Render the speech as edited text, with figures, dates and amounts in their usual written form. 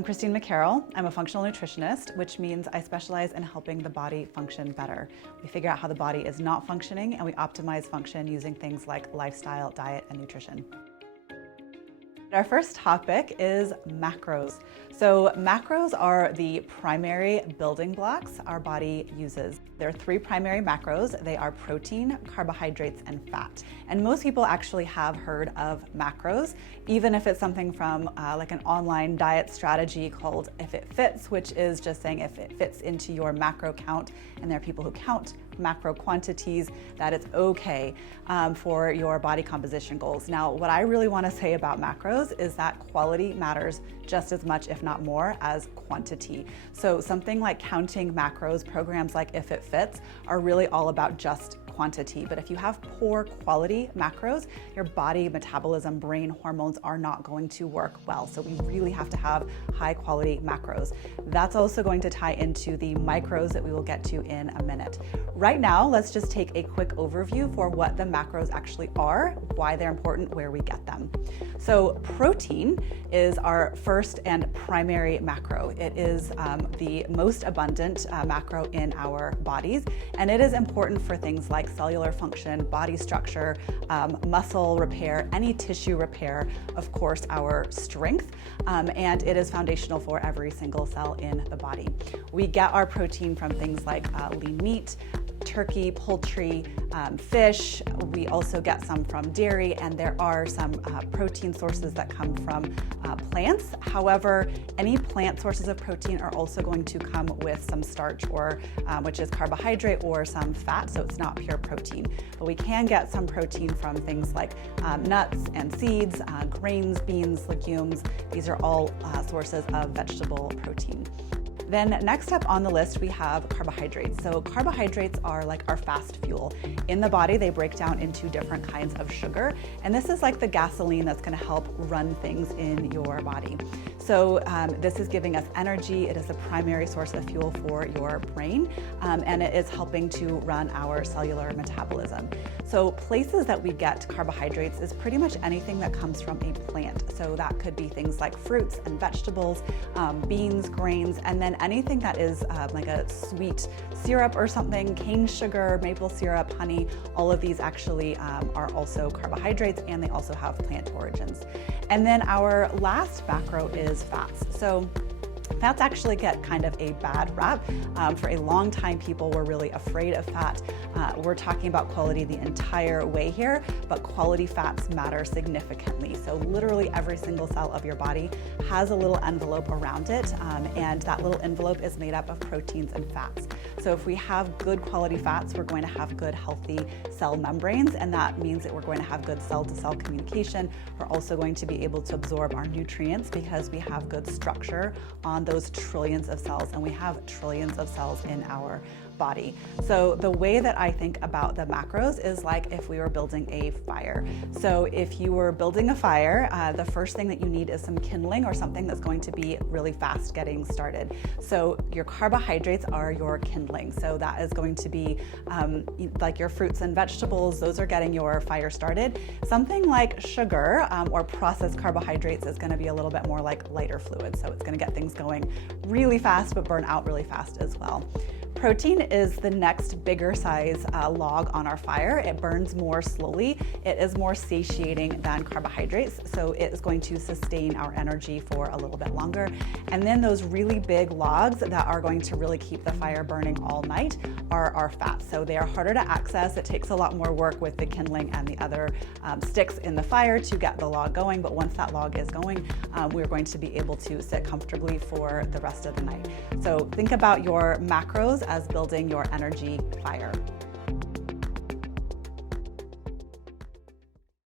I'm MacCarroll. I'm a functional nutritionist, which means I specialize in helping the body function better. We figure out how the body is not functioning and we optimize function using things like lifestyle, diet, and nutrition. Our first topic is macros. So macros are the primary building blocks our body uses. There are three primary macros. They are protein, carbohydrates, and fat. And most people actually have heard of macros, even if it's something from like an online diet strategy called If It Fits, which is just saying if it fits into your macro count, and there are people who count macro quantities, that it's okay for your body composition goals. Now, what I really want to say about macros is that quality matters just as much, if not more, as quantity. So something like counting macros, programs like If It Fits, are really all about just quantity. But if you have poor quality macros, your body, metabolism, brain, hormones are not going to work well. So we really have to have high quality macros. That's also going to tie into the micros that we will get to in a minute. Right now, let's just take a quick overview for what the macros actually are, why they're important, where we get them. So protein is our first and primary macro. It is the most abundant macro in our bodies, and it is important for things like cellular function, body structure, muscle repair, any tissue repair, of course, our strength, and it is foundational for every single cell in the body. We get our protein from things like lean meat, turkey, poultry, fish. We also get some from dairy, and there are some protein sources that come from plants. However, any plant sources of protein are also going to come with some starch, or which is carbohydrate, or some fat, so it's not pure protein. But we can get some protein from things like nuts and seeds, grains, beans, legumes. These are all sources of vegetable protein. Then next up on the list, we have carbohydrates. So carbohydrates are like our fast fuel. In the body, they break down into different kinds of sugar. And this is like the gasoline that's gonna help run things in your body. So this is giving us energy. It is a primary source of fuel for your brain. And it is helping to run our cellular metabolism. So places that we get carbohydrates is pretty much anything that comes from a plant. So that could be things like fruits and vegetables, beans, grains, and then anything that is like a sweet syrup or something, cane sugar, maple syrup, honey, all of these actually are also carbohydrates, and they also have plant origins. And then our last macro is fats. So fats actually get kind of a bad rap. For a long time, people were really afraid of fat. We're talking about quality the entire way here, but quality fats matter significantly. So literally every single cell of your body has a little envelope around it, and that little envelope is made up of proteins and fats. So if we have good quality fats, we're going to have good, healthy cell membranes, and that means that we're going to have good cell-to-cell communication. We're also going to be able to absorb our nutrients because we have good structure on those trillions of cells, and we have trillions of cells in our body. So the way that I think about the macros is like if we were building a fire. So if you were building a fire, the first thing that you need is some kindling, or something that's going to be really fast getting started. So your carbohydrates are your kindling. So that is going to be like your fruits and vegetables. Those are getting your fire started. Something like sugar or processed carbohydrates is going to be a little bit more like lighter fluid. So it's going to get things going really fast, but burn out really fast as well. Protein is the next bigger size log on our fire. It burns more slowly. It is more satiating than carbohydrates, so it is going to sustain our energy for a little bit longer. And then those really big logs that are going to really keep the fire burning all night are our fats. So they are harder to access. It takes a lot more work with the kindling and the other sticks in the fire to get the log going, but once that log is going, we're going to be able to sit comfortably for the rest of the night. So think about your macros as building your energy fire.